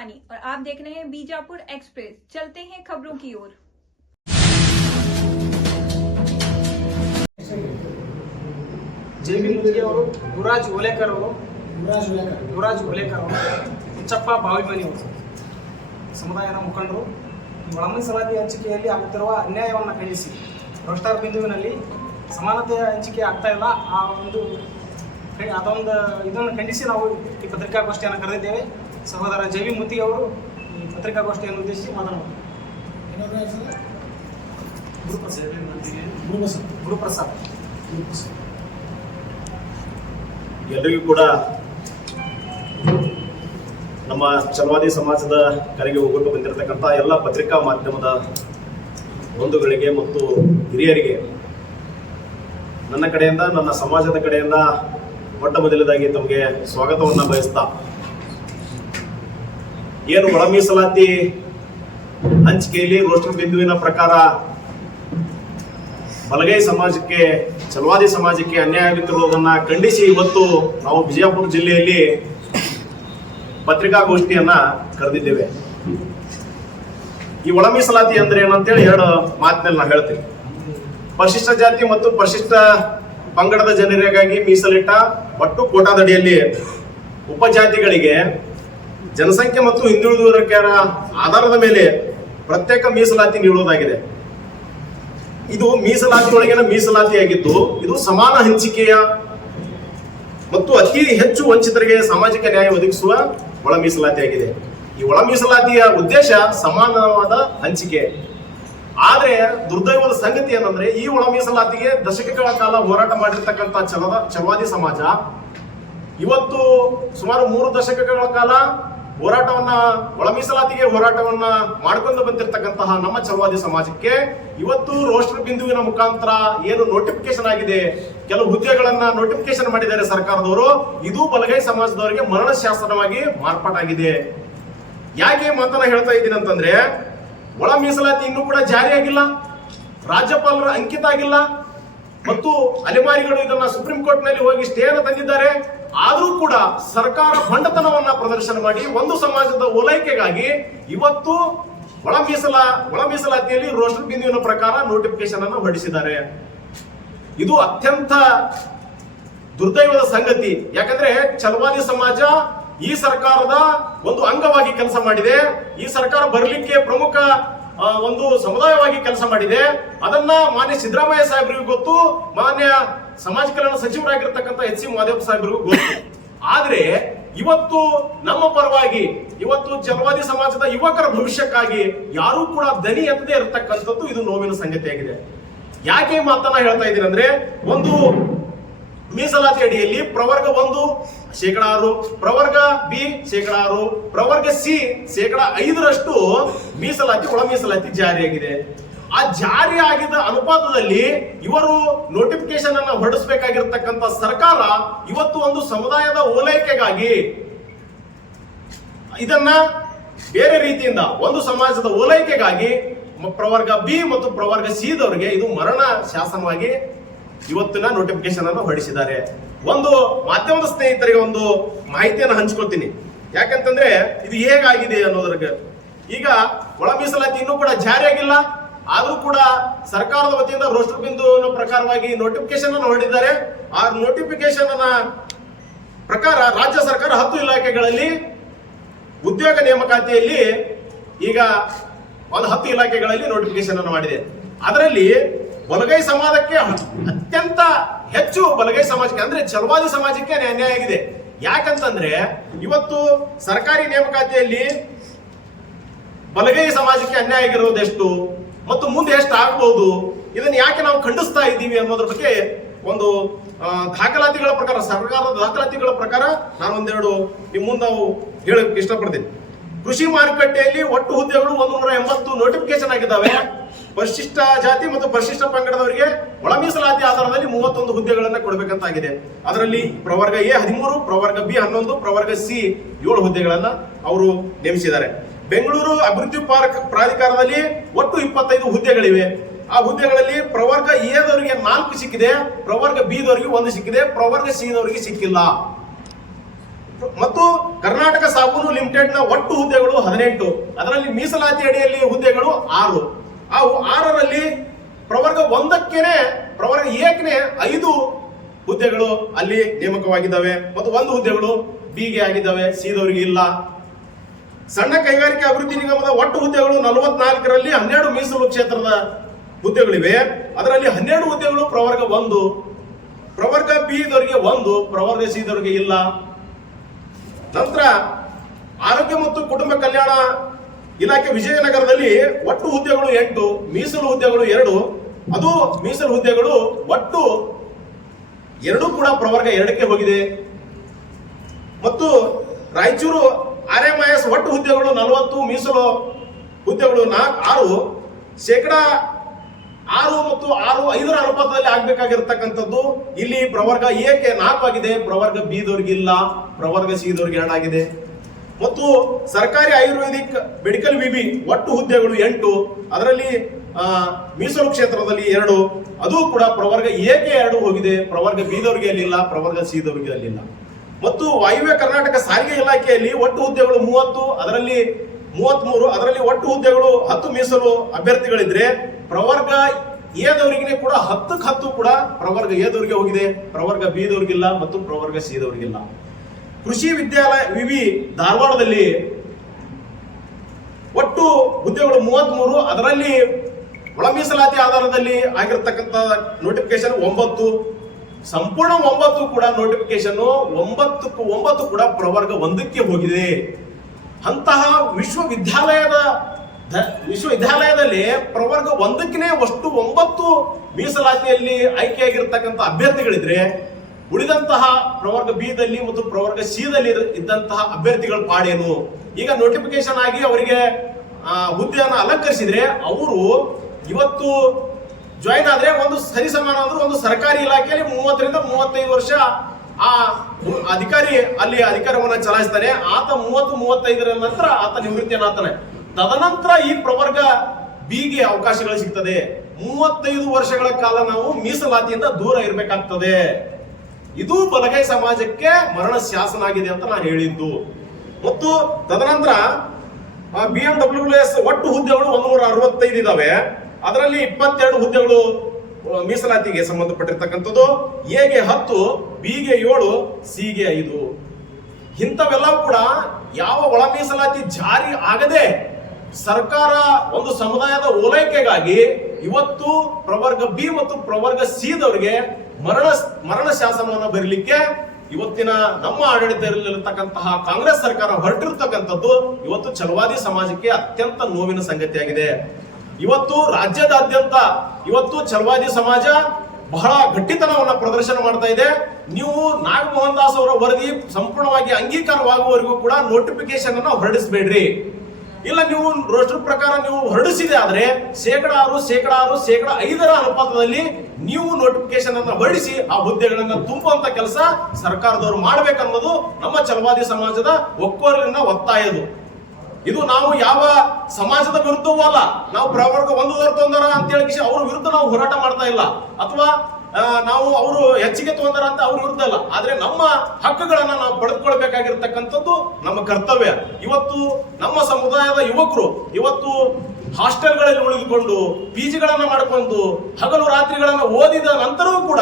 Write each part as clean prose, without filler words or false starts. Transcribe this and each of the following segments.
शिवानी और आप देख रहे हैं बीजापुर एक्सप्रेस। चलते हैं खबरों की ओर। ಜೆ.ಬಿ. ಮುದಿಗೆ ಅವರು, ಯುವರಾಜ್ ಓಲೇಕರ್ ಅವರು, ಹುಚ್ಚಪ್ಪ ಬಾವಿಮನಿ ಅವರು ಸಮುದಾಯದ ಮುಖಂಡರು ಒಳ ಮೀಸಲಾತಿ ಹಂಚಿಕೆಯಲ್ಲಿ ಆಗುತ್ತಿರುವ ಅನ್ಯಾಯವನ್ನು ಖಂಡಿಸಿ ರೋಸ್ಟರ್ ಬಿಂದುವಿನಲ್ಲಿ ಸಮಾನತೆಯ ಹಂಚಿಕೆ ಆಗ್ತಾ ಇಲ್ಲ. ಅದೊಂದು ಇದನ್ನು ಖಂಡಿಸಿ ನಾವು ಈ ಪತ್ರಿಕಾಗೋಷ್ಠಿಯನ್ನು ಕರೆದಿದ್ದೇವೆ. ಸಹೋದರ ಜೆ.ಬಿ. ಮುದಿಗೆ ಅವರು ಈ ಪತ್ರಿಕಾಗೋಷ್ಠಿಯನ್ನು ಉದ್ದೇಶಿಸಿ ಮಾತನಾಡುತ್ತಾರೆ. ಗುರುಪ್ರಸಾದ್. ಎಲ್ಲರಿಗೂ ಕೂಡ ನಮ್ಮ ಛಲವಾದಿ ಸಮಾಜದ ಕರೆಗೆ ಒಗ್ಗಟ್ಟು ಬಂದಿರತಕ್ಕಂಥ ಎಲ್ಲ ಪತ್ರಿಕಾ ಮಾಧ್ಯಮದ ಬಂಧುಗಳಿಗೆ ಮತ್ತು ಹಿರಿಯರಿಗೆ ನನ್ನ ಕಡೆಯಿಂದ, ನನ್ನ ಸಮಾಜದ ಕಡೆಯಿಂದ ಮೊಟ್ಟ ಮೊದಲದಾಗಿ ತಮಗೆ ಸ್ವಾಗತವನ್ನು ಬಯಸ್ತಾ, ಏನು ಒಳ ಮೀಸಲಾತಿ ಹಂಚಿಕೆಯಲ್ಲಿ ರೋಸ್ಟರ್ ಬಿಂದುವಿನ ಪ್ರಕಾರ ಬಲಗೈ ಸಮಾಜಕ್ಕೆ, ಛಲವಾದಿ ಸಮಾಜಕ್ಕೆ ಅನ್ಯಾಯ ಆಗುತ್ತಿರುವುದನ್ನು ಖಂಡಿಸಿ ಇವತ್ತು ನಾವು ಬಿಜಾಪುರ ಜಿಲ್ಲೆಯಲ್ಲಿ ಪತ್ರಿಕಾಗೋಷ್ಠಿಯನ್ನ ಕರೆದಿದ್ದೇವೆ. ಈ ಒಳ ಮೀಸಲಾತಿ ಅಂದ್ರೆ ಏನಂತೇಳಿ ಎರಡು ಮಾತಿನಲ್ಲಿ ನಾನು ಹೇಳ್ತೀನಿ. ಪರಿಶಿಷ್ಟ ಜಾತಿ ಮತ್ತು ಪರಿಶಿಷ್ಟ ಪಂಗಡದ ಜನರಿಗಾಗಿ ಮೀಸಲಿಟ್ಟ ಒಟ್ಟು ಕೋಟಾದಡಿಯಲ್ಲಿ ಉಪಜಾತಿಗಳಿಗೆ ಜನಸಂಖ್ಯೆ ಮತ್ತು ಹಿಂದುಳಿದ ವರ್ಗರ ಆಧಾರದ ಮೇಲೆ ಪ್ರತ್ಯೇಕ ಮೀಸಲಾತಿ ನೀಡುವುದಾಗಿದೆ. ಇದು ಮೀಸಲಾತಿ ಒಳಗಿನ ಮೀಸಲಾತಿಯಾಗಿದ್ದು, ಇದು ಸಮಾನ ಹಂಚಿಕೆಯ ಮತ್ತು ಅತಿ ಹೆಚ್ಚು ವಂಚಿತರಿಗೆ ಸಾಮಾಜಿಕ ನ್ಯಾಯ ಒದಗಿಸುವ ಒಳ ಮೀಸಲಾತಿಯಾಗಿದೆ. ಈ ಒಳ ಮೀಸಲಾತಿಯ ಉದ್ದೇಶ ಸಮಾನವಾದ ಹಂಚಿಕೆ. ಆದ್ರೆ ದುರ್ದೈವದ ಸಂಗತಿ ಏನಂದ್ರೆ, ಈ ಒಳ ಮೀಸಲಾತಿಗೆ ದಶಕಗಳ ಕಾಲ ಹೋರಾಟ ಮಾಡಿರ್ತಕ್ಕಂಥ ಛಲವಾದಿ ಸಮಾಜ ಇವತ್ತು ಸುಮಾರು 3 ದಶಕಗಳ ಕಾಲ ಒಳ ಮೀಸಲಾತಿಗೆ ಹೋರಾಟವನ್ನ ಮಾಡ್ಕೊಂಡು ಬಂದಿರತಕ್ಕಂತಹ ನಮ್ಮ ಛಲವಾದಿ ಸಮಾಜಕ್ಕೆ ಇವತ್ತು ರೋಸ್ಟರ್ ಬಿಂದುವಿನ ಮುಖಾಂತರ ಏನು ನೋಟಿಫಿಕೇಶನ್ ಆಗಿದೆ, ಕೆಲವು ಹುದ್ದೆಗಳನ್ನ ನೋಟಿಫಿಕೇಶನ್ ಮಾಡಿದ್ದಾರೆ ಸರ್ಕಾರದವರು, ಇದು ಬಲಗೈ ಸಮಾಜದವರಿಗೆ ಮರಣ ಶಾಸನವಾಗಿ ಮಾರ್ಪಾಟಾಗಿದೆ. ಯಾಕೆ ಮಾತನ್ನ ಹೇಳ್ತಾ ಇದ್ದೀನಿ ಅಂತಂದ್ರೆ, ಒಳ ಮೀಸಲಾತಿ ಇನ್ನೂ ಕೂಡ ಜಾರಿಯಾಗಿಲ್ಲ, ರಾಜ್ಯಪಾಲರ ಅಂಕಿತ ಆಗಿಲ್ಲ ಮತ್ತು ಅಲೆಮಾರಿಗಳು ಇದನ್ನ ಸುಪ್ರೀಂ ಕೋರ್ಟ್ ನಲ್ಲಿ ಹೋಗಿ ಸ್ಟೇಯನ್ನು ತಂದಿದ್ದಾರೆ. ಆದರೂ ಕೂಡ ಸರ್ಕಾರ ಬಂಡತನವನ್ನ ಪ್ರದರ್ಶನ ಮಾಡಿ ಒಂದು ಸಮಾಜದ ಓಲೈಕೆಗಾಗಿ ಇವತ್ತು ಒಳ ಮೀಸಲಾತಿಯಲ್ಲಿ ರೋಸ್ಟರ್ ಬಿಂದುವಿನ ಪ್ರಕಾರ ನೋಟಿಫಿಕೇಶನ್ ಅನ್ನು ಹೊರಡಿಸಿದ್ದಾರೆ. ಇದು ಅತ್ಯಂತ ದುರ್ದೈವದ ಸಂಗತಿ. ಯಾಕಂದ್ರೆ ಛಲವಾದಿ ಸಮಾಜ ಈ ಸರ್ಕಾರದ ಒಂದು ಅಂಗವಾಗಿ ಕೆಲಸ ಮಾಡಿದೆ. ಈ ಸರ್ಕಾರ ಬರಲಿಕ್ಕೆ ಪ್ರಮುಖ ಒಂದು ಸಮುದಾಯವಾಗಿ ಕೆಲಸ ಮಾಡಿದೆ. ಅದನ್ನ ಮಾನ್ಯ ಸಿದ್ದರಾಮಯ್ಯ ಸಾಹೇಬರಿಗೂ ಗೊತ್ತು, ಮಾನ್ಯ ಸಮಾಜ ಕಲ್ಯಾಣ ಸಚಿವರಾಗಿರ್ತಕ್ಕಂಥ ಎಚ್ ಸಿ ಮಹದೇವಪ್ಪ ಸಾಹೇಬರಿಗೂ ಗೊತ್ತು. ಆದ್ರೆ ಇವತ್ತು ನಮ್ಮ ಪರವಾಗಿ, ಇವತ್ತು ಛಲವಾದಿ ಸಮಾಜದ ಯುವಕರ ಭವಿಷ್ಯಕ್ಕಾಗಿ ಯಾರೂ ಕೂಡ ದನಿ ಎತ್ತದೇ ಇರತಕ್ಕಂಥದ್ದು ಇದು ನೋವಿನ ಸಂಗತಿಯಾಗಿದೆ. ಯಾಕೆ ಮಾತನ್ನ ಹೇಳ್ತಾ ಇದ್ದೀನಿ ಅಂದ್ರೆ, ಒಂದು ಮೀಸಲಾತಿ ಅಡಿಯಲ್ಲಿ ಪ್ರವರ್ಗ 1 6%, ಪ್ರವರ್ಗ ಬಿ 6%, ಪ್ರವರ್ಗ ಸಿ 5% ಮೀಸಲಾತಿ ಒಳ ಮೀಸಲಾತಿ ಜಾರಿಯಾಗಿದೆ. ಆ ಜಾರಿ ಆಗಿದ ಅನುಪಾತದಲ್ಲಿ ಇವರು ನೋಟಿಫಿಕೇಶನ್ ಅನ್ನ ಹೊರಡಿಸಬೇಕಾಗಿರ್ತಕ್ಕಂಥ ಸರ್ಕಾರ ಇವತ್ತು ಒಂದು ಸಮುದಾಯದ ಓಲೈಕೆಗಾಗಿ ಇದನ್ನ ಬೇರೆ ರೀತಿಯಿಂದ ಒಂದು ಸಮಾಜದ ಓಲೈಕೆಗಾಗಿ ಪ್ರವರ್ಗ ಬಿ ಮತ್ತು ಪ್ರವರ್ಗ ಸಿ ದವರಿಗೆ ಇದು ಮರಣ ಶಾಸನವಾಗಿ ಇವತ್ತಿನ ನೋಟಿಫಿಕೇಶನ್ ಅನ್ನು ಹೊರಡಿಸಿದ್ದಾರೆ. ಒಂದು ಮಾಧ್ಯಮದ ಸ್ನೇಹಿತರಿಗೆ ಒಂದು ಮಾಹಿತಿಯನ್ನು ಹಂಚ್ಕೊಳ್ತೀನಿ. ಯಾಕಂತಂದ್ರೆ ಇದು ಹೇಗಾಗಿದೆ ಅನ್ನೋದ್ರಿಗೆ, ಈಗ ಒಳ ಮೀಸಲಾತಿ ಇನ್ನೂ ಕೂಡ ಜಾರಿಯಾಗಿಲ್ಲ, ಆದ್ರೂ ಕೂಡ ಸರ್ಕಾರದ ವತಿಯಿಂದ ರೋಸ್ಟರ್ ಬಿಂದುವಿನ ಪ್ರಕಾರವಾಗಿ ನೋಟಿಫಿಕೇಶನ್ ಅನ್ನು ಹೊರಡಿದ್ದಾರೆ. ಆ ನೋಟಿಫಿಕೇಶನ್ ಅನ್ನ ಪ್ರಕಾರ ರಾಜ್ಯ ಸರ್ಕಾರ 10 ಇಲಾಖೆಗಳಲ್ಲಿ ಉದ್ಯೋಗ ನೇಮಕಾತಿಯಲ್ಲಿ ಈಗ ಒಂದು 10 ಇಲಾಖೆಗಳಲ್ಲಿ ನೋಟಿಫಿಕೇಶನ್ ಅನ್ನು ಮಾಡಿದೆ. ಅದರಲ್ಲಿ ಬಲಗೈ ಸಮಾಜಕ್ಕೆ ಅತ್ಯಂತ ಹೆಚ್ಚು, ಬಲಗೈ ಸಮಾಜಕ್ಕೆ ಅಂದ್ರೆ ಛಲವಾದಿ ಸಮಾಜಕ್ಕೆ ಅನ್ಯಾಯ ಆಗಿದೆ. ಯಾಕಂತಂದ್ರೆ ಇವತ್ತು ಸರ್ಕಾರಿ ನೇಮಕಾತಿಯಲ್ಲಿ ಬಲಗೈ ಸಮಾಜಕ್ಕೆ ಅನ್ಯಾಯ ಆಗಿರೋದೆಷ್ಟು ಮತ್ತು ಮುಂದೆ ಎಷ್ಟು ಆಗಬಹುದು, ಇದನ್ನ ಯಾಕೆ ನಾವು ಖಂಡಿಸ್ತಾ ಇದ್ದೀವಿ ಅನ್ನೋದ್ರ ಬಗ್ಗೆ ಒಂದು ದಾಖಲಾತಿಗಳ ಪ್ರಕಾರ, ಸರ್ಕಾರದ ದಾಖಲಾತಿಗಳ ಪ್ರಕಾರ ನಾನು ಒಂದೆರಡು ನಿಮ್ಮ ಮುಂದೆ ಹೇಳಕ್ ಇಷ್ಟಪಡ್ತೀನಿ. ಕೃಷಿ ಮಾರುಕಟ್ಟೆಯಲ್ಲಿ ಒಟ್ಟು ಹುದ್ದೆಗಳು 180 ನೋಟಿಫಿಕೇಶನ್ ಆಗಿದ್ದಾವೆ. ಪರಿಶಿಷ್ಟ ಜಾತಿ ಮತ್ತು ಪರಿಶಿಷ್ಟ ಪಂಗಡದವರಿಗೆ ಒಳ ಮೀಸಲಾತಿ ಆಧಾರದಲ್ಲಿ 31 ಹುದ್ದೆಗಳನ್ನ ಕೊಡಬೇಕಂತಾಗಿದೆ. ಅದರಲ್ಲಿ ಪ್ರವರ್ಗ ಎ 13, ಪ್ರವರ್ಗ ಬಿ 11, ಪ್ರವರ್ಗ ಸಿ 7 ಹುದ್ದೆಗಳನ್ನ ಅವರು ನೇಮಿಸಿದ್ದಾರೆ. ಬೆಂಗಳೂರು ಅಭಿವೃದ್ಧಿ ಪ್ರಾಧಿಕಾರದಲ್ಲಿ ಒಟ್ಟು 25 ಹುದ್ದೆಗಳಿವೆ. ಆ ಹುದ್ದೆಗಳಲ್ಲಿ ಪ್ರವರ್ಗ ಎ ದವರಿಗೆ 4 ಸಿಕ್ಕಿದೆ, ಪ್ರವರ್ಗ ಬಿ ದವರಿಗೆ 1 ಸಿಕ್ಕಿದೆ, ಪ್ರವರ್ಗ ಸಿ ದವರಿಗೆ ಸಿಕ್ಕಿಲ್ಲ. ಮತ್ತು ಕರ್ನಾಟಕ ಸಾಬೂನು ಲಿಮಿಟೆಡ್ ನ ಒಟ್ಟು ಹುದ್ದೆಗಳು 18, ಅದರಲ್ಲಿ ಮೀಸಲಾತಿ ಅಡಿಯಲ್ಲಿ ಹುದ್ದೆಗಳು 6. ಆ 6ರಲ್ಲಿ ಪ್ರವರ್ಗ 1ಕ್ಕೇನೆ ಪ್ರವರ್ಗ 1ಕ್ಕೆ 5 ಹುದ್ದೆಗಳು ಅಲ್ಲಿ ನೇಮಕವಾಗಿದ್ದಾವೆ ಮತ್ತು 1 ಹುದ್ದೆಗಳು ಬಿಗೆ ಆಗಿದ್ದಾವೆ, ಸಿದವರಿಗೆ ಇಲ್ಲ. ಸಣ್ಣ ಕೈಗಾರಿಕೆ ಅಭಿವೃದ್ಧಿ ನಿಗಮದ ಒಟ್ಟು ಹುದ್ದೆಗಳು 44ರಲ್ಲಿ 12 ಮೀಸಲು ಕ್ಷೇತ್ರದ ಹುದ್ದೆಗಳಿವೆ. ಅದರಲ್ಲಿ 12 ಹುದ್ದೆಗಳು ಪ್ರವರ್ಗ 1, ಪ್ರವರ್ಗ ಬಿ ದವರಿಗೆ 1, ಪ್ರವರ್ಗ ಸಿ ದವರಿಗೆ ಇಲ್ಲ. ನಂತರ ಆರೋಗ್ಯ ಮತ್ತು ಕುಟುಂಬ ಕಲ್ಯಾಣ ಇಲಾಖೆ ವಿಜಯನಗರದಲ್ಲಿ ಒಟ್ಟು ಹುದ್ದೆಗಳು 8, ಮೀಸಲು ಹುದ್ದೆಗಳು 2. ಅದು ಮೀಸಲು ಹುದ್ದೆಗಳು ಒಟ್ಟು 2 ಕೂಡ ಪ್ರವರ್ಗ 2ಕ್ಕೆ ಹೋಗಿದೆ. ಮತ್ತು ರಾಯಚೂರು RMIS ಒಟ್ಟು ಹುದ್ದೆಗಳು 40, ಮೀಸಲು ಹುದ್ದೆಗಳು 6. ಶೇಕಡ 6 ಮತ್ತು 5ರ ಅನುಪಾತದಲ್ಲಿ ಆಗ್ಬೇಕಾಗಿರ್ತಕ್ಕಂಥದ್ದು ಇಲ್ಲಿ ಪ್ರವರ್ಗ ಎಕ್ಕೆ 4 ಆಗಿದೆ, ಪ್ರವರ್ಗ ಬಿ ದವರಿಗೆ ಇಲ್ಲ, ಪ್ರವರ್ಗ ಸಿ ದವರಿಗೆ 2 ಆಗಿದೆ. ಮತ್ತು ಸರ್ಕಾರಿ ಆಯುರ್ವೇದಿಕ್ ಮೆಡಿಕಲ್ ವಿಬಿ ಒಟ್ಟು ಹುದ್ದೆಗಳು 8, ಅದರಲ್ಲಿ ಮೀಸಲು ಕ್ಷೇತ್ರದಲ್ಲಿ 2, ಅದು ಕೂಡ ಪ್ರವರ್ಗ ಎಕ್ಕೆ 2 ಹೋಗಿದೆ, ಪ್ರವರ್ಗ ಬಿ ದವರಿಗೆ ಅಲ್ಲಿಲ್ಲ, ಪ್ರವರ್ಗ ಸಿ ದವರಿಗೆ ಅಲ್ಲಿಲ್ಲ. ಮತ್ತು ವಾಯುವ್ಯ ಕರ್ನಾಟಕ ಸಾರಿಗೆ ಇಲಾಖೆಯಲ್ಲಿ ಒಟ್ಟು ಹುದ್ದೆಗಳು 30, ಅದರಲ್ಲಿ 33, ಅದರಲ್ಲಿ ಒಟ್ಟು ಹುದ್ದೆಗಳು 10 ಮೀಸಲು ಅಭ್ಯರ್ಥಿಗಳಿದ್ರೆ ಪ್ರವರ್ಗ ಎ ದವರಿಗೆ ಕೂಡ 10ಕ್ಕೆ 10 ಕೂಡ ಪ್ರವರ್ಗ ಎ ದವರಿಗೆ ಹೋಗಿದೆ, ಪ್ರವರ್ಗ ಬಿ ದವರಿಗಿಲ್ಲ ಮತ್ತು ಪ್ರವರ್ಗ ಸಿ ದವರಿಗಿಲ್ಲ. ಕೃಷಿ ವಿದ್ಯಾಲಯ ವಿವಿ ಧಾರವಾಡದಲ್ಲಿ ಒಟ್ಟು ಹುದ್ದೆಗಳು 33, ಅದರಲ್ಲಿ ಒಳ ಮೀಸಲಾತಿ ಆಧಾರದಲ್ಲಿ ಆಗಿರತಕ್ಕಂತ ನೋಟಿಫಿಕೇಶನ್ 9, ಸಂಪೂರ್ಣ 9 ಕೂಡ ನೋಟಿಫಿಕೇಶನ್ 9 ಕೂಡ ಪ್ರವರ್ಗ 1ಕ್ಕೆ ಹೋಗಿದೆ. ಅಂತಹ ವಿಶ್ವವಿದ್ಯಾಲಯದಲ್ಲಿ ಪ್ರವರ್ಗ 1ಕ್ಕೆ ಅಷ್ಟು 9 ಮೀಸಲಾತಿಯಲ್ಲಿ ಆಯ್ಕೆಯಾಗಿರ್ತಕ್ಕಂಥ ಅಭ್ಯರ್ಥಿಗಳಿದ್ರೆ ಉಳಿದಂತಹ ಪ್ರವರ್ಗ ಬಿ ದಲ್ಲಿ ಮತ್ತು ಪ್ರವರ್ಗ ಸಿ ದಲ್ಲಿ ಇದ್ದಂತಹ ಅಭ್ಯರ್ಥಿಗಳ ಪಾಡೇನು? ಈಗ ನೋಟಿಫಿಕೇಶನ್ ಆಗಿ ಅವರಿಗೆ ಹುದ್ದೆಯನ್ನು ಅಲಂಕರಿಸಿದ್ರೆ ಅವರು ಇವತ್ತು ಜಾಯಿನ್ ಆದ್ರೆ ಒಂದು ಸರಿಸಮಾನ ಅಂದ್ರೆ ಒಂದು ಸರ್ಕಾರಿ ಇಲಾಖೆಯಲ್ಲಿ 30ರಿಂದ 35 ವರ್ಷ ಆ ಅಧಿಕಾರಿ ಅಲ್ಲಿ ಅಧಿಕಾರವನ್ನ ಚಲಾಯಿಸ್ತಾನೆ. ಆತ 30-35ರ ನಂತರ ಆತ ನಿವೃತ್ತಿಯನ್ನಾಗ್ತಾನೆ. ತದನಂತರ ಈ ಪ್ರವರ್ಗ ಬಿಗೆ ಅವಕಾಶಗಳು ಸಿಗ್ತದೆ. 35 ವರ್ಷಗಳ ಕಾಲ ನಾವು ಮೀಸಲಾತಿಯಿಂದ ದೂರ ಇರಬೇಕಾಗ್ತದೆ. ಇದು ಬಲಗೈ ಸಮಾಜಕ್ಕೆ ಮರಣ ಶಾಸನ ಆಗಿದೆ ಅಂತ ನಾನು ಹೇಳಿದ್ದು. ಮತ್ತು ತದನಂತರ BMWS ಒಟ್ಟು ಹುದ್ದೆಗಳು 165 ಇದಾವೆ, ಅದರಲ್ಲಿ 22 ಹುದ್ದೆಗಳು ಮೀಸಲಾತಿಗೆ ಸಂಬಂಧಪಟ್ಟಿರ್ತಕ್ಕಂಥದ್ದು. ಎಗೆ 10, ಬಿಗೆ 7, ಸಿಗೆ 5. ಇಂಥವೆಲ್ಲವೂ ಕೂಡ ಯಾವ ಒಳ ಮೀಸಲಾತಿ ಜಾರಿ ಆಗದೆ ಸರ್ಕಾರ ಒಂದು ಸಮುದಾಯದ ಓಲೈಕೆಗಾಗಿ ಇವತ್ತು ಪ್ರವರ್ಗ ಬಿ ಮತ್ತು ಪ್ರವರ್ಗ ಸಿ ದವರಿಗೆ ಮರಣ ಶಾಸನವನ್ನು ಬರೀಲಿಕ್ಕೆ ಇವತ್ತಿನ ನಮ್ಮ ಆಡಳಿತದಲ್ಲಿರತಕ್ಕಂತಹ ಕಾಂಗ್ರೆಸ್ ಸರ್ಕಾರ ಹೊರಟಿರ್ತಕ್ಕಂಥದ್ದು ಇವತ್ತು ಛಲವಾದಿ ಸಮಾಜಕ್ಕೆ ಅತ್ಯಂತ ನೋವಿನ ಸಂಗತಿಯಾಗಿದೆ. ಇವತ್ತು ರಾಜ್ಯದಾದ್ಯಂತ ಇವತ್ತು ಛಲವಾದಿ ಸಮಾಜ ಬಹಳ ಗಟ್ಟಿತನವನ್ನ ಪ್ರದರ್ಶನ ಮಾಡ್ತಾ ಇದೆ. ನೀವು ನಾಗಮೋಹನ್ ದಾಸ್ ಅವರ ವರದಿ ಸಂಪೂರ್ಣವಾಗಿ ಅಂಗೀಕಾರವಾಗುವವರೆಗೂ ಕೂಡ ನೋಟಿಫಿಕೇಶನ್ ಅನ್ನ ಹೊರಡಿಸಬೇಡ್ರಿ. ಇಲ್ಲ, ನೀವು ರೋಸ್ಟರ್ ಪ್ರಕಾರ ನೀವು ಹೊರಡಿಸಿದೆ ಆದ್ರೆ 6%, 5% ನೀವು ನೋಟಿಫಿಕೇಶನ್ ಅನ್ನ ಹೊರಡಿಸಿ ಆ ಹುದ್ದೆಗಳನ್ನ ತುಂಬುವಂತ ಕೆಲಸ ಸರ್ಕಾರದವರು ಮಾಡ್ಬೇಕನ್ನೋದು ನಮ್ಮ ಛಲವಾದಿ ಸಮಾಜದ ಒಕ್ಕೊರಲಿನ ಒತ್ತಾಯದು. ಇದು ನಾವು ಯಾವ ಸಮಾಜದ ವಿರುದ್ಧವೂ ಅಲ್ಲ. ನಾವು ಪ್ರವರ್ಗ 1 ತೊಂದರ ಅಂತ ಹೇಳಿ ಅವ್ರ ವಿರುದ್ಧ ನಾವು ಹೋರಾಟ ಮಾಡ್ತಾ ಇಲ್ಲ, ಅಥವಾ ನಾವು ಅವರು ಹೆಚ್ಚಿಗೆ ತೊಂದರ ಅಂತ ಅವ್ರ ವಿರುದ್ಧ ಅಲ್ಲ. ಆದ್ರೆ ನಮ್ಮ ಹಕ್ಕುಗಳನ್ನ ನಾವು ಪಡೆದುಕೊಳ್ಬೇಕಾಗಿರ್ತಕ್ಕಂಥದ್ದು ನಮ್ಮ ಕರ್ತವ್ಯ. ಇವತ್ತು ನಮ್ಮ ಸಮುದಾಯದ ಯುವಕರು ಇವತ್ತು ಹಾಸ್ಟೆಲ್ಗಳಲ್ಲಿ ಉಳಿದುಕೊಂಡು PGಗಳನ್ನ ಮಾಡಿಕೊಂಡು ಹಗಲು ರಾತ್ರಿಗಳನ್ನ ಓದಿದ ನಂತರವೂ ಕೂಡ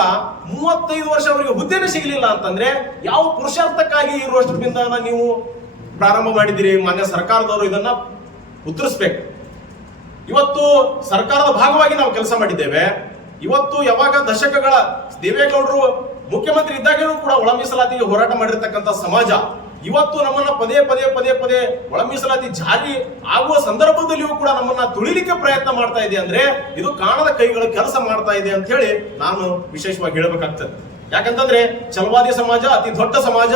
35 ವರ್ಷ ಅವರಿಗೆ ಹುದ್ದೆನೇ ಸಿಗಲಿಲ್ಲ ಅಂತಂದ್ರೆ ಯಾವ ಪುರುಷಾರ್ಥಕ್ಕಾಗಿ ಈ ರೋಸ್ಟರ್ ನೀವು ಪ್ರಾರಂಭ ಮಾಡಿದಿರಿ? ಮಾನ್ಯ ಸರ್ಕಾರದವರು ಇದನ್ನ ಉತ್ತರಿಸಬೇಕು. ಇವತ್ತು ಸರ್ಕಾರದ ಭಾಗವಾಗಿ ನಾವು ಕೆಲಸ ಮಾಡಿದ್ದೇವೆ. ಇವತ್ತು ಯಾವಾಗ ದಶಕಗಳ ದೇವೇಗೌಡರು ಮುಖ್ಯಮಂತ್ರಿ ಇದ್ದಾಗಲೂ ಕೂಡ ಒಳ ಮೀಸಲಾತಿಗೆ ಹೋರಾಟ ಮಾಡಿರ್ತಕ್ಕಂಥ ಸಮಾಜ ಇವತ್ತು ನಮ್ಮನ್ನ ಪದೇ ಒಳ ಮೀಸಲಾತಿ ಜಾರಿ ಆಗುವ ಸಂದರ್ಭದಲ್ಲಿಯೂ ಕೂಡ ನಮ್ಮನ್ನ ತುಳಿಲಿಕ್ಕೆ ಪ್ರಯತ್ನ ಮಾಡ್ತಾ ಇದೆ ಅಂದ್ರೆ ಇದು ಕಾಣದ ಕೈಗಳ ಕೆಲಸ ಮಾಡ್ತಾ ಇದೆ ಅಂತ ಹೇಳಿ ನಾನು ವಿಶೇಷವಾಗಿ ಹೇಳಬೇಕಾಗ್ತದೆ. ಯಾಕಂತಂದ್ರೆ ಛಲವಾದಿ ಸಮಾಜ ಅತಿ ದೊಡ್ಡ ಸಮಾಜ,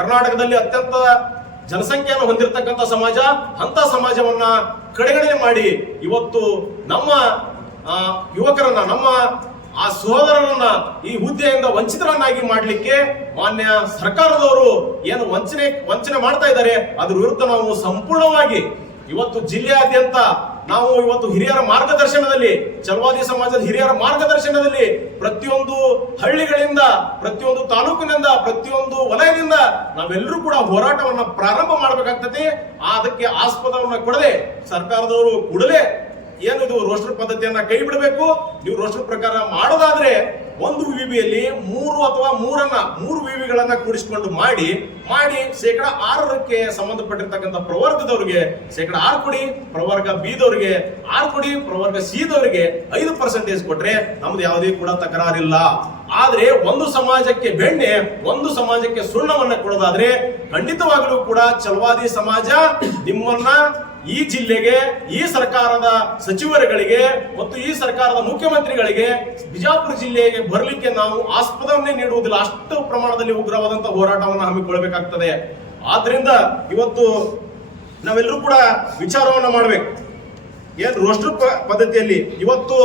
ಕರ್ನಾಟಕದಲ್ಲಿ ಅತ್ಯಂತ ಜನಸಂಖ್ಯೆಯನ್ನು ಹೊಂದಿರತಕ್ಕಂಥ ಸಮಾಜ. ಅಂತ ಸಮಾಜವನ್ನ ಕಡೆಗಣನೆ ಮಾಡಿ ಇವತ್ತು ನಮ್ಮ ಯುವಕರನ್ನ, ನಮ್ಮ ಆ ಸಹೋದರರನ್ನ ಈ ಹುದ್ದೆಯಿಂದ ವಂಚಿತರನ್ನಾಗಿ ಮಾಡಲಿಕ್ಕೆ ಮಾನ್ಯ ಸರ್ಕಾರದವರು ಏನು ವಂಚನೆ ಮಾಡ್ತಾ ಇದ್ದಾರೆ, ಅದ್ರ ವಿರುದ್ಧ ನಾವು ಸಂಪೂರ್ಣವಾಗಿ ಇವತ್ತು ಜಿಲ್ಲೆಯಾದ್ಯಂತ ನಾವು ಇವತ್ತು ಹಿರಿಯರ ಮಾರ್ಗದರ್ಶನದಲ್ಲಿ, ಛಲವಾದಿ ಸಮಾಜದ ಹಿರಿಯರ ಮಾರ್ಗದರ್ಶನದಲ್ಲಿ ಪ್ರತಿಯೊಂದು ಹಳ್ಳಿಗಳಿಂದ, ಪ್ರತಿಯೊಂದು ತಾಲೂಕಿನಿಂದ, ಪ್ರತಿಯೊಂದು ವಲಯದಿಂದ ನಾವೆಲ್ಲರೂ ಕೂಡ ಹೋರಾಟವನ್ನ ಪ್ರಾರಂಭ ಮಾಡಬೇಕಾಗ್ತದೆ. ಅದಕ್ಕೆ ಆಸ್ಪದವನ್ನ ಕೊಡದೆ ಸರ್ಕಾರದವರು ಕೂಡಲೇ ಏನು ಇದು ರೋಸ್ಟರ್ ಪದ್ಧತಿಯನ್ನ ಕೈ ಬಿಡಬೇಕು. ನೀವು ರೋಸ್ಟರ್ ಪ್ರಕಾರ ಮಾಡೋದಾದ್ರೆ ಒಂದು ವಿವಿಯಲ್ಲಿ 3 ಅಥವಾ 3 ವಿವಿಗಳನ್ನ ಕೂಡಿಸಿಕೊಂಡು ಮಾಡಿ 6% ಸಂಬಂಧಪಟ್ಟಿರ್ತಕ್ಕಂಥ ಪ್ರವರ್ಗದವರಿಗೆ 6% ಕೊಡಿ, ಪ್ರವರ್ಗ ಬಿ ದವರಿಗೆ 6% ಕೊಡಿ, ಪ್ರವರ್ಗ ಸಿ ದವರಿಗೆ 5% ಕೊಟ್ರೆ ನಮ್ದು ಯಾವುದೇ ಕೂಡ ತಕರಾರಿಲ್ಲ. ಆದ್ರೆ ಒಂದು ಸಮಾಜಕ್ಕೆ ಬೆಣ್ಣೆ, ಒಂದು ಸಮಾಜಕ್ಕೆ ಸುಣ್ಣವನ್ನ ಕೊಡೋದಾದ್ರೆ ಖಂಡಿತವಾಗಲೂ ಕೂಡ ಛಲವಾದಿ ಸಮಾಜ ನಿಮ್ಮನ್ನ ಈ ಜಿಲ್ಲೆಗೆ, ಈ ಸರ್ಕಾರದ ಸಚಿವರುಗಳಿಗೆ ಮತ್ತು ಈ ಸರ್ಕಾರದ ಮುಖ್ಯಮಂತ್ರಿಗಳಿಗೆ ಬಿಜಾಪುರ ಜಿಲ್ಲೆಗೆ ಬರಲಿಕ್ಕೆ ನಾವು ಆಸ್ಪದವನ್ನೇ ನೀಡುವುದಿಲ್ಲ. ಅಷ್ಟು ಪ್ರಮಾಣದಲ್ಲಿ ಉಗ್ರವಾದಂತಹ ಹೋರಾಟವನ್ನು ಹಮ್ಮಿಕೊಳ್ಳಬೇಕಾಗ್ತದೆ. ಆದ್ರಿಂದ ಇವತ್ತು ನಾವೆಲ್ಲರೂ ಕೂಡ ವಿಚಾರವನ್ನ ಮಾಡ್ಬೇಕು. ಏನ್ ರೋಸ್ಟರ್ ಪದ್ಧತಿಯಲ್ಲಿ ಇವತ್ತು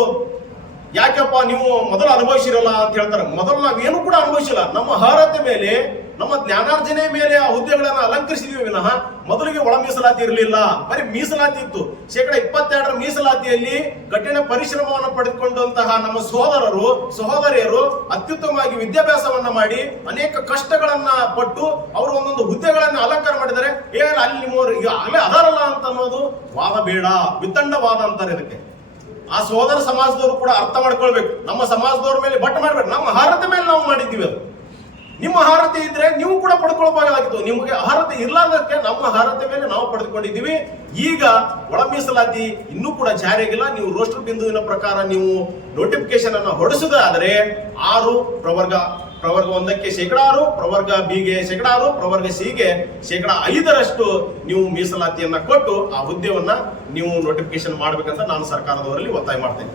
ಯಾಕಪ್ಪ ನೀವು ಮೊದಲು ಅನುಭವಿಸಿರಲ್ಲ ಅಂತ ಹೇಳ್ತಾರೆ. ಮೊದಲು ನಾವೇನು ಕೂಡ ಅನುಭವಿಸಿಲ್ಲ. ನಮ್ಮ ಅರ್ಹತೆ ಮೇಲೆ, ನಮ್ಮ ಜ್ಞಾನಾರ್ಜನೆ ಮೇಲೆ ಆ ಹುದ್ದೆಗಳನ್ನ ಅಲಂಕರಿಸಿದೀವಿ ವಿನಃ ಮೊದಲಿಗೆ ಒಳ ಮೀಸಲಾತಿ ಇರಲಿಲ್ಲ, ಬರೀ ಮೀಸಲಾತಿ ಇತ್ತು. 22% ಮೀಸಲಾತಿಯಲ್ಲಿ ಕಠಿಣ ಪರಿಶ್ರಮವನ್ನು ಪಡೆದುಕೊಂಡಂತಹ ನಮ್ಮ ಸಹೋದರಿಯರು ಅತ್ಯುತ್ತಮವಾಗಿ ವಿದ್ಯಾಭ್ಯಾಸವನ್ನ ಮಾಡಿ ಅನೇಕ ಕಷ್ಟಗಳನ್ನ ಪಟ್ಟು ಅವರು ಒಂದೊಂದು ಹುದ್ದೆಗಳನ್ನ ಅಲಂಕಾರ ಮಾಡಿದ್ದಾರೆ. ಅಲ್ಲಿ ನಿಮ್ಮವರು ಈಗ ಆಗಲೇ ಅದಾರಲ್ಲ ಅಂತ ಅನ್ನೋದು ವಾದ ಬೇಡ, ವಿತಂಡವಾದ ಅಂತಾರೆ ಇದಕ್ಕೆ. ಆ ಸಹೋದರ ಸಮಾಜದವರು ಕೂಡ ಅರ್ಥ ಮಾಡ್ಕೊಳ್ಬೇಕು. ನಮ್ಮ ಸಮಾಜದವ್ರ ಮೇಲೆ ಬಟ್ ಮಾಡ್ಬೇಕು. ನಮ್ಮ ಅರ್ಹತೆ ಮೇಲೆ ನಾವು ಮಾಡಿದ್ದೀವಿ. ಅದು ನಿಮ್ಮ ಅರ್ಹತೆ ಇದ್ರೆ ನೀವು ಕೂಡ ಪಡ್ಕೊಳ್ಬೇಕಾಗಿತ್ತು. ನಿಮಗೆ ಅರ್ಹತೆ ಇರ್ಲಾರ್ದಕ್ಕೆ ನಮ್ಮ ಅರ್ಹತೆ ಮೇಲೆ ನಾವು ಪಡೆದುಕೊಂಡಿದ್ದೀವಿ. ಈಗ ಒಳ ಮೀಸಲಾತಿ ಇನ್ನೂ ಕೂಡ ಜಾರಿಯಾಗಿಲ್ಲ. ನೀವು ರೋಸ್ಟರ್ ಬಿಂದುವಿನ ಪ್ರಕಾರ ನೀವು ನೋಟಿಫಿಕೇಶನ್ ಅನ್ನು ಹೊರಡಿಸುವುದಾದರೆ 6 ಪ್ರವರ್ಗ 1ಕ್ಕೆ 6%, ಪ್ರವರ್ಗ ಬಿಗೆ 6%, ಪ್ರವರ್ಗ ಸಿಗೆ 5% ನೀವು ಮೀಸಲಾತಿಯನ್ನ ಕೊಟ್ಟು ಆ ಹುದ್ದೆಯನ್ನ ನೀವು ನೋಟಿಫಿಕೇಶನ್ ಮಾಡ್ಬೇಕಂತ ನಾನು ಸರ್ಕಾರದವರಲ್ಲಿ ಒತ್ತಾಯ ಮಾಡ್ತೇನೆ.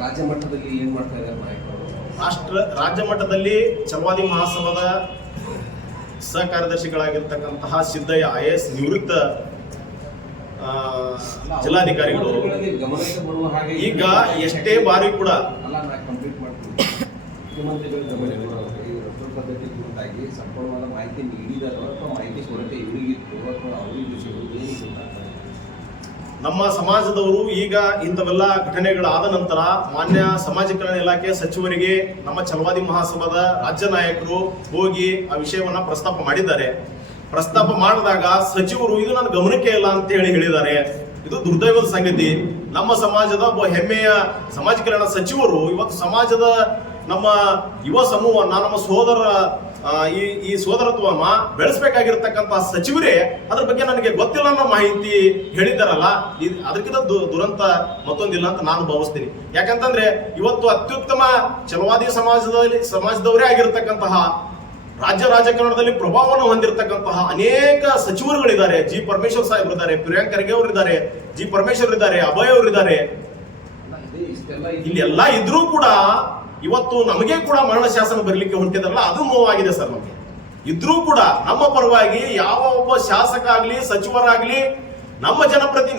ರಾಜ್ಯ ಮಟ್ಟದಲ್ಲಿ ಏನ್ ಮಾಡ್ತಾ ಇದ್ದಾರೆ ನಾಯಕರು? ರಾಜ್ಯ ಮಟ್ಟದಲ್ಲಿ ಛಲವಾದಿ ಮಹಾಸಭಾದ ಸಹ ಕಾರ್ಯದರ್ಶಿಗಳಾಗಿರ್ತಕ್ಕಂತಹ ಸಿದ್ದಯ್ಯ IAS ನಿವೃತ್ತ ಜಿಲ್ಲಾಧಿಕಾರಿಗಳು ಗಮನಕ್ಕೆ ಬರುವ ಹಾಗೆ ಈಗ ಎಷ್ಟೇ ಬಾರಿ ಕೂಡ ಕಂಪ್ಲೀಟ್ ಮಾಡ್ತೀವಿ. ಮುಖ್ಯಮಂತ್ರಿಗಳು ಗಮನಕ್ಕೆ ಈ ರೋಸ್ಟರ್ ಪದ್ಧತಿ ಕುರಿತಾಗಿ ಸಂಪೂರ್ಣವಾದ ಮಾಹಿತಿ ನೀಡಿದಾರೋ ಅಥವಾ ಮಾಹಿತಿ ಕೊರತೆ ಇವರಿಗಿತ್ತು ಅಥವಾ ಅವರಿಗೆ ಏನಿಲ್ಲ? ನಮ್ಮ ಸಮಾಜದವರು ಈಗ ಇಂಥವೆಲ್ಲ ಘಟನೆಗಳಾದ ನಂತರ ಮಾನ್ಯ ಸಮಾಜ ಕಲ್ಯಾಣ ಇಲಾಖೆ ಸಚಿವರಿಗೆ ನಮ್ಮ ಛಲವಾದಿ ಮಹಾಸಭಾದ ರಾಜ್ಯ ನಾಯಕರು ಹೋಗಿ ಆ ವಿಷಯವನ್ನ ಪ್ರಸ್ತಾಪ ಮಾಡಿದ್ದಾರೆ. ಪ್ರಸ್ತಾಪ ಮಾಡಿದಾಗ ಸಚಿವರು ಇದು ನನ್ನ ಗಮನಕ್ಕೆ ಇಲ್ಲ ಅಂತ ಹೇಳಿದ್ದಾರೆ. ಇದು ದುರ್ದೈವದ ಸಂಗತಿ. ನಮ್ಮ ಸಮಾಜದ ಒಬ್ಬ ಹೆಮ್ಮೆಯ ಸಮಾಜ ಕಲ್ಯಾಣ ಸಚಿವರು ಇವತ್ತು ಸಮಾಜದ ನಮ್ಮ ಯುವ ಸಮೂಹವನ್ನ, ನಮ್ಮ ಈ ಸೋದರತ್ವವನ್ನ ಬೆಳೆಸಬೇಕಾಗಿರ್ತಕ್ಕಂಥ ಸಚಿವರೇ ಅದ್ರ ಬಗ್ಗೆ ನನಗೆ ಗೊತ್ತಿಲ್ಲ ಅನ್ನೋ ಮಾಹಿತಿ ಹೇಳಿದಾರಲ್ಲ, ಅದಕ್ಕಿಂತ ದುರಂತ ಮತ್ತೊಂದಿಲ್ಲ ಅಂತ ನಾನು ಭಾವಿಸ್ತೀನಿ. ಯಾಕಂತಂದ್ರೆ ಇವತ್ತು ಅತ್ಯುತ್ತಮ ಛಲವಾದಿ ಸಮಾಜದವರೇ ಆಗಿರ್ತಕ್ಕಂತಹ ರಾಜ್ಯ ರಾಜಕಾರಣದಲ್ಲಿ ಪ್ರಭಾವವನ್ನು ಹೊಂದಿರತಕ್ಕಂತಹ ಅನೇಕ ಸಚಿವರುಗಳಿದ್ದಾರೆ. ಜಿ ಪರಮೇಶ್ವರ್ ಸಾಹೇಬ್ರು ಇದ್ದಾರೆ, ಪ್ರಿಯಾಂಕ್ ಖರ್ಗೆ ಅವರು ಇದ್ದಾರೆ, ಜಿ ಪರಮೇಶ್ವರ್ ಇದ್ದಾರೆ, ಅಭಯ್ ಅವರು ಇದ್ದಾರೆ. ಇಲ್ಲಿ ಎಲ್ಲ ಇದ್ರೂ ಕೂಡ ಇವತ್ತು ನಮಗೆ ಕೂಡ ಮರಣ ಶಾಸನ ಬರಲಿಕ್ಕೆ ಹೊಂಟಿದಾರಲ್ಲ, ಅದು ನೋವಾಗಿದೆ ಸರ್. ನಮಗೆ ಇದ್ರೂ ಕೂಡ ನಮ್ಮ ಪರವಾಗಿ ಯಾವ ಒಬ್ಬ ಶಾಸಕ ಆಗ್ಲಿ, ಸಚಿವರಾಗ್ಲಿ, ನಮ್ಮ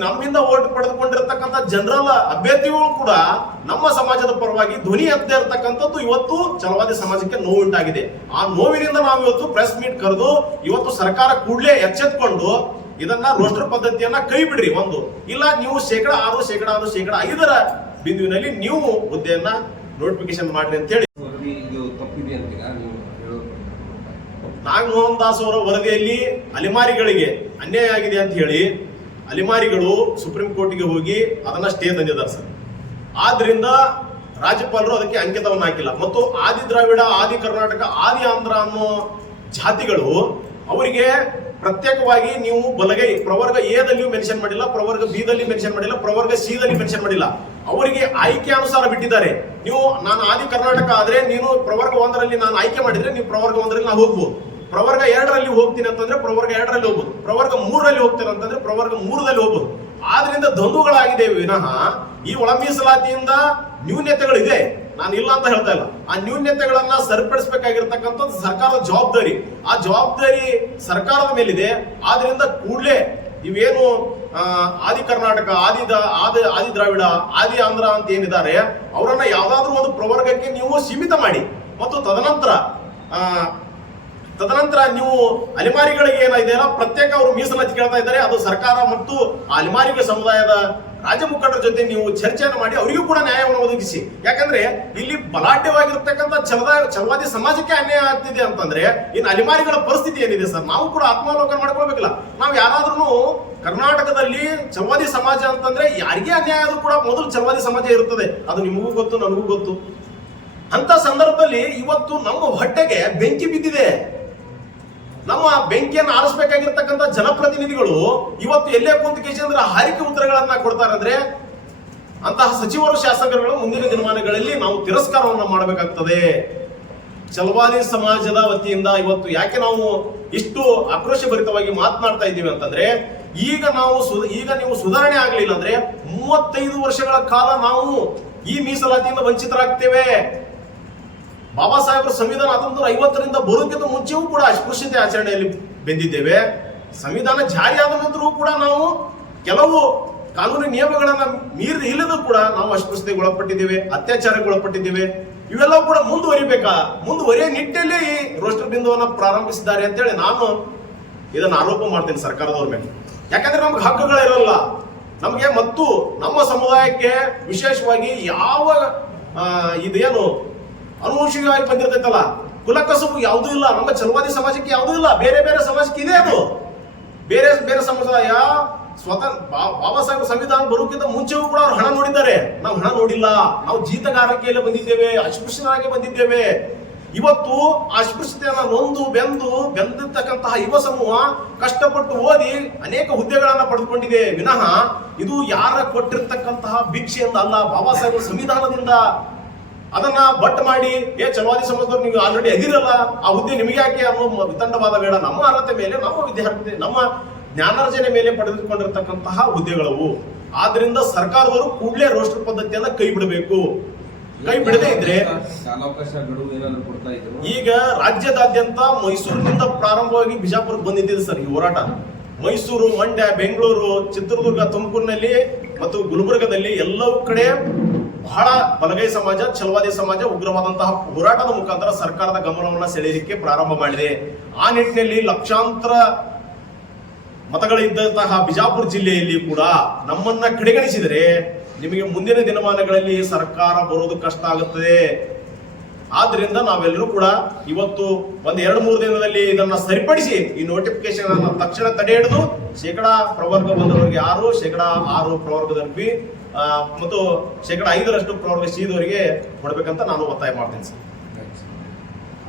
ನಮ್ಮಿಂದ ಓಟ್ ಪಡೆದುಕೊಂಡಿರ್ತಕ್ಕಂಥ ಜನರಲ್ ಅಭ್ಯರ್ಥಿಗಳು ಕೂಡ ನಮ್ಮ ಸಮಾಜದ ಪರವಾಗಿ ಧ್ವನಿ ಎತ್ತದೇ ಇರತಕ್ಕಂಥದ್ದು ಇವತ್ತು ಛಲವಾದಿ ಸಮಾಜಕ್ಕೆ ನೋವುಂಟಾಗಿದೆ. ಆ ನೋವಿನಿಂದ ನಾವು ಇವತ್ತು ಪ್ರೆಸ್ ಮೀಟ್ ಕರೆದು ಇವತ್ತು ಸರ್ಕಾರ ಕೂಡಲೇ ಎಚ್ಚೆತ್ಕೊಂಡು ಇದನ್ನ ರೋಸ್ಟರ್ ಪದ್ಧತಿಯನ್ನ ಕೈ ಬಿಡ್ರಿ. ಒಂದು ಇಲ್ಲ, ನೀವು 6%, 5% ಬಿಂದುವಿನಲ್ಲಿ ನೀವು ಹುದ್ದೆಯನ್ನ ನೋಟಿಫಿಕೇಶನ್ ಮಾಡ್ರಿ ಅಂತ ಹೇಳಿ ನಾಗಮೋಹನ್ ದಾಸ್ ಅವರ ವರದಿಯಲ್ಲಿ ಅಲೆಮಾರಿಗಳಿಗೆ ಅನ್ಯಾಯ ಆಗಿದೆ ಅಂತ ಹೇಳಿ ಅಲೆಮಾರಿಗಳು ಸುಪ್ರೀಂ ಕೋರ್ಟ್ಗೆ ಹೋಗಿ ಅದನ್ನ ಸ್ಟೇ ತಂದಿದ್ದಾರೆ ಸರ್. ಆದ್ರಿಂದ ರಾಜ್ಯಪಾಲರು ಅದಕ್ಕೆ ಅಂಕಿತವನ್ನು ಹಾಕಿಲ್ಲ. ಮತ್ತು ಆದಿ ದ್ರಾವಿಡ, ಆದಿ ಕರ್ನಾಟಕ, ಆದಿ ಆಂಧ್ರ ಅನ್ನೋ ಜಾತಿಗಳು ಅವರಿಗೆ ಪ್ರತ್ಯೇಕವಾಗಿ ನೀವು ಬಲಗೈ ಪ್ರವರ್ಗ ಎದಲ್ಲಿಯೂ ಮೆನ್ಷನ್ ಮಾಡಿಲ್ಲ, ಪ್ರವರ್ಗ ಬಿ ದಲ್ಲಿ ಮೆನ್ಷನ್ ಮಾಡಿಲ್ಲ, ಪ್ರವರ್ಗ ಸಿ ದಲ್ಲಿ ಮೆನ್ಷನ್ ಮಾಡಿಲ್ಲ. ಅವರಿಗೆ ಆಯ್ಕೆ ಅನುಸಾರ ಬಿಟ್ಟಿದ್ದಾರೆ. ನೀವು ನಾನು ಆದಿ ಕರ್ನಾಟಕ ಆದ್ರೆ ನೀನು ಪ್ರವರ್ಗ 1ರಲ್ಲಿ ನಾನು ಆಯ್ಕೆ ಮಾಡಿದ್ರೆ ನೀವು ಪ್ರವರ್ಗ 1ರಲ್ಲಿ ನಾವು ಹೋಗ್ಬೋದು. ಪ್ರವರ್ಗ 2ರಲ್ಲಿ ಹೋಗ್ತೀನಿ ಅಂತಂದ್ರೆ ಪ್ರವರ್ಗ 2ರಲ್ಲಿ ಹೋಗ್ಬೋದು. ಪ್ರವರ್ಗ 3ರಲ್ಲಿ ಹೋಗ್ತೀನಿ ಅಂತಂದ್ರೆ ಪ್ರವರ್ಗ 3ದಲ್ಲಿ ಹೋಗ್ಬೋದು. ಆದ್ರಿಂದ ದ್ವಂದ್ವಗಳಾಗಿದೆ ವಿನಃ ಈ ಒಳ ಮೀಸಲಾತಿಯಿಂದ ನ್ಯೂನ್ಯತೆಗಳಿದೆ, ನಾನು ಇಲ್ಲ ಅಂತ ಹೇಳ್ತಾ ಇಲ್ಲ. ಆ ನ್ಯೂನ್ಯತೆಗಳನ್ನ ಸರಿಪಡಿಸಬೇಕಾಗಿರ್ತಕ್ಕಂಥದ್ದು ಸರ್ಕಾರದ ಜವಾಬ್ದಾರಿ. ಆ ಜವಾಬ್ದಾರಿ ಸರ್ಕಾರದ ಮೇಲಿದೆ. ಆದ್ರಿಂದ ಕೂಡಲೇ ಇವೇನು ಆದಿ ಕರ್ನಾಟಕ, ಆದಿ ದ್ರಾವಿಡ, ಆದಿ ಆಂಧ್ರ ಅಂತ ಏನಿದ್ದಾರೆ ಅವರನ್ನ ಯಾವ್ದಾದ್ರು ಒಂದು ಪ್ರವರ್ಗಕ್ಕೆ ನೀವು ಸೀಮಿತ ಮಾಡಿ. ಮತ್ತು ತದನಂತರ ತದನಂತರ ನೀವು ಅಲೆಮಾರಿಗಳಿಗೆ ಏನಿದೆಯಲ್ಲ ಪ್ರತ್ಯೇಕ ಅವರು ಮೀಸಲಾತಿ ಕೇಳ್ತಾ ಇದ್ದಾರೆ. ಅದು ಸರ್ಕಾರ ಮತ್ತು ಆ ಅಲೆಮಾರಿಗೆ ಸಮುದಾಯದ ರಾಜ್ಯ ಮುಖಂಡರ ಜೊತೆ ನೀವು ಚರ್ಚೆಯನ್ನು ಮಾಡಿ ಅವರಿಗೂ ಕೂಡ ನ್ಯಾಯವನ್ನು ಒದಗಿಸಿ. ಯಾಕಂದ್ರೆ ಇಲ್ಲಿ ಬಲಾಢ್ಯವಾಗಿರ್ತಕ್ಕಂಥ ಛಲವಾದಿ ಸಮಾಜಕ್ಕೆ ಅನ್ಯಾಯ ಆಗ್ತಿದೆ ಅಂತಂದ್ರೆ ಇನ್ನು ಅಲೆಮಾರಿಗಳ ಪರಿಸ್ಥಿತಿ ಏನಿದೆ ಸರ್? ನಾವು ಕೂಡ ಆತ್ಮಾವಲೋಕನ ಮಾಡ್ಕೊಳ್ಬೇಕಲ್ಲ. ನಾವು ಯಾರಾದ್ರೂ ಕರ್ನಾಟಕದಲ್ಲಿ ಛಲವಾದಿ ಸಮಾಜ ಅಂತಂದ್ರೆ ಯಾರಿಗೇ ಅನ್ಯಾಯ ಆದ್ರೂ ಕೂಡ ಮೊದಲು ಛಲವಾದಿ ಸಮಾಜ ಇರುತ್ತದೆ. ಅದು ನಿಮಗೂ ಗೊತ್ತು, ನನಗೂ ಗೊತ್ತು. ಅಂತ ಸಂದರ್ಭದಲ್ಲಿ ಇವತ್ತು ನಮ್ಮ ಹೊಟ್ಟೆಗೆ ಬೆಂಕಿ ಬಿದ್ದಿದೆ. ನಮ್ಮ ಬೆಂಕಿಯನ್ನು ಆರಿಸಬೇಕಾಗಿರ್ತಕ್ಕಂಥ ಜನಪ್ರತಿನಿಧಿಗಳು ಇವತ್ತು ಎಲ್ಲೇ ಕುಂತು ಕೇಂದ್ರ ಹಾರಿಕೆ ಉತ್ತರಗಳನ್ನ ಕೊಡ್ತಾರೆ ಅಂದ್ರೆ ಅಂತಹ ಸಚಿವರು ಶಾಸಕರುಗಳು ಮುಂದಿನ ದಿನಮಾನಗಳಲ್ಲಿ ನಾವು ತಿರಸ್ಕಾರವನ್ನು ಮಾಡಬೇಕಾಗ್ತದೆ. ಛಲವಾದಿ ಸಮಾಜದ ವತಿಯಿಂದ ಇವತ್ತು ಯಾಕೆ ನಾವು ಇಷ್ಟು ಆಕ್ರೋಶಭರಿತವಾಗಿ ಮಾತನಾಡ್ತಾ ಇದ್ದೀವಿ ಅಂತಂದ್ರೆ ಈಗ ನೀವು ಸುಧಾರಣೆ ಆಗಲಿಲ್ಲ ಅಂದ್ರೆ 35 ವರ್ಷಗಳ ಕಾಲ ನಾವು ಈ ಮೀಸಲಾತಿಯಿಂದ ವಂಚಿತರಾಗ್ತೇವೆ. ಬಾಬಾ ಸಾಹೇಬರ ಸಂವಿಧಾನ 1950ರಿಂದ ಬರೋದಕ್ಕಿಂತ ಮುಂಚೆಯೂ ಕೂಡ ಅಸ್ಪೃಶ್ಯತೆ ಆಚರಣೆಯಲ್ಲಿ ಬೆಂದಿದ್ದೇವೆ. ಸಂವಿಧಾನ ಜಾರಿಯಾದ ನಂತರವೂ ಕೂಡ ನಾವು ಕೆಲವು ಕಾನೂನು ನಿಯಮಗಳನ್ನ ಮೀರಿ ಇಲ್ಲದೂ ಕೂಡ ನಾವು ಅಸ್ಪೃಶ್ಯತೆಗೆ ಒಳಪಟ್ಟಿದ್ದೇವೆ, ಅತ್ಯಾಚಾರಕ್ಕೆ ಒಳಪಟ್ಟಿದ್ದೇವೆ. ಇವೆಲ್ಲ ಕೂಡ ಮುಂದುವರಿಯ ನಿಟ್ಟಿನಲ್ಲಿ ಈ ರೋಸ್ಟರ್ ಬಿಂದುವನ್ನ ಪ್ರಾರಂಭಿಸಿದ್ದಾರೆ ಅಂತೇಳಿ ನಾನು ಇದನ್ನ ಆರೋಪ ಮಾಡ್ತೇನೆ ಸರ್ಕಾರದವ್ರ ಮೇಲೆ. ಯಾಕಂದ್ರೆ ನಮ್ಗೆ ಹಕ್ಕುಗಳಿರಲ್ಲ ನಮಗೆ ಮತ್ತು ನಮ್ಮ ಸಮುದಾಯಕ್ಕೆ ವಿಶೇಷವಾಗಿ ಯಾವ ಇದೇನು ಅನುವಂಶಿಕವಾಗಿ ಬಂದಿರ್ತೈತಲ್ಲ ಕುಲಕಸಬು ಯಾವುದೂ ಇಲ್ಲ. ನಮ್ಮ ಛಲವಾದಿ ಸಮಾಜಕ್ಕೆ ಯಾವುದೂ ಇಲ್ಲ, ಬೇರೆ ಬೇರೆ ಸಮಾಜಕ್ಕೆ ಇದೆ. ಅದು ಬೇರೆ ಬೇರೆ ಸಮುದಾಯ ಸ್ವತಃ ಬಾಬಾ ಸಾಹೇಬ್ ಸಂವಿಧಾನ ಬರೋಕ್ಕಿಂತ ಮುಂಚೆಯೂ ಕೂಡ ಅವ್ರು ಹಣ ನೋಡಿದ್ದಾರೆ. ನಾವು ಹಣ ನೋಡಿಲ್ಲ. ನಾವು ಜೀತಗಾರಿಕೆಯಲ್ಲಿ ಬಂದಿದ್ದೇವೆ, ಅಸ್ಪೃಶ್ಯರಾಗಿ ಬಂದಿದ್ದೇವೆ. ಇವತ್ತು ಅಸ್ಪೃಶ್ಯತೆಯನ್ನ ನೊಂದು ಬೆಂದಿರ್ತಕ್ಕಂತಹ ಯುವ ಸಮೂಹ ಕಷ್ಟಪಟ್ಟು ಓದಿ ಅನೇಕ ಹುದ್ದೆಗಳನ್ನ ಪಡೆದುಕೊಂಡಿದೆ ವಿನಃ ಇದು ಯಾರ ಕೊಟ್ಟಿರ್ತಕ್ಕಂತಹ ಭಿಕ್ಷೆಯಿಂದ ಅಲ್ಲ, ಬಾಬಾ ಸಾಹೇಬ್ ಸಂವಿಧಾನದಿಂದ. ಅದನ್ನ ಬಟ್ ಮಾಡಿ ಛಲವಾದಿ ಸಮಾಜದವ್ರು ನೀವು ಆಲ್ರೆಡಿ ಅದಿರಲ್ಲ, ಆ ಹುದ್ದೆ ನಿಮಗೆ ಯಾಕೆ ಅನ್ನೋ ವಿತಂಡವಾದ ಬೇಡ. ನಮ್ಮ ಅರ್ಹತೆ ಮೇಲೆ, ನಮ್ಮ ವಿದ್ಯಾರ್ಥಿ, ನಮ್ಮ ಜ್ಞಾನಾರ್ಜನೆ ಮೇಲೆ ಪಡೆದುಕೊಂಡಿರ್ತಕ್ಕಂತಹ ಹುದ್ದೆಗಳವು. ಆದ್ರಿಂದ ಸರ್ಕಾರದವರು ಕೂಡಲೇ ರೋಸ್ಟರ್ ಪದ್ಧತಿಯನ್ನ ಕೈ ಬಿಡಬೇಕು. ಕೈ ಬಿಡದೇ ಇದ್ರೆ ಈಗ ರಾಜ್ಯದಾದ್ಯಂತ ಮೈಸೂರಿನಿಂದ ಪ್ರಾರಂಭವಾಗಿ ಬಿಜಾಪುರಕ್ಕೆ ಬಂದಿದ್ದಿದೆ ಸರ್ ಈ ಹೋರಾಟ. ಮೈಸೂರು, ಮಂಡ್ಯ, ಬೆಂಗಳೂರು, ಚಿತ್ರದುರ್ಗ, ತುಮಕೂರಿನಲ್ಲಿ ಮತ್ತು ಗುಲ್ಬರ್ಗದಲ್ಲಿ ಎಲ್ಲವೂ ಕಡೆ ಬಹಳ ಬಲಗೈ ಸಮಾಜ, ಛಲವಾದಿ ಸಮಾಜ ಉಗ್ರವಾದಂತಹ ಹೋರಾಟದ ಮುಖಾಂತರ ಸರ್ಕಾರದ ಗಮನವನ್ನ ಸೆಳೆಯಲಿಕ್ಕೆ ಪ್ರಾರಂಭ ಮಾಡಿದೆ. ಆ ನಿಟ್ಟಿನಲ್ಲಿ ಲಕ್ಷಾಂತರ ಮತಗಳಿದ್ದಂತಹ ಬಿಜಾಪುರ ಜಿಲ್ಲೆಯಲ್ಲಿ ಕೂಡ ನಮ್ಮನ್ನ ಕಡೆಗಣಿಸಿದರೆ ನಿಮಗೆ ಮುಂದಿನ ದಿನಮಾನಗಳಲ್ಲಿ ಸರ್ಕಾರ ಬರೋದು ಕಷ್ಟ ಆಗುತ್ತದೆ. ಆದ್ರಿಂದ ನಾವೆಲ್ಲರೂ ಕೂಡ ಇವತ್ತು 1-2-3 ದಿನದಲ್ಲಿ ಇದನ್ನ ಸರಿಪಡಿಸಿ ಈ ನೋಟಿಫಿಕೇಶನ್ ಅನ್ನ ತಕ್ಷಣ ತಡೆ ಹಿಡಿದು ಶೇಕಡಾ ಪ್ರವರ್ಗ ಬಂದವರಿಗೆ 6, ಶೇಕಡಾ 6 ಪ್ರವರ್ಗದಲ್ಲಿ ಮತ್ತು ಶೇಕಡಾ 5ರಷ್ಟು ಪ್ರವರ್ಗ ಸಿದವರಿಗೆ ಕೊಡಬೇಕಂತ ನಾನು ಒತ್ತಾಯ ಮಾಡ್ತೀನಿ ಸರ್.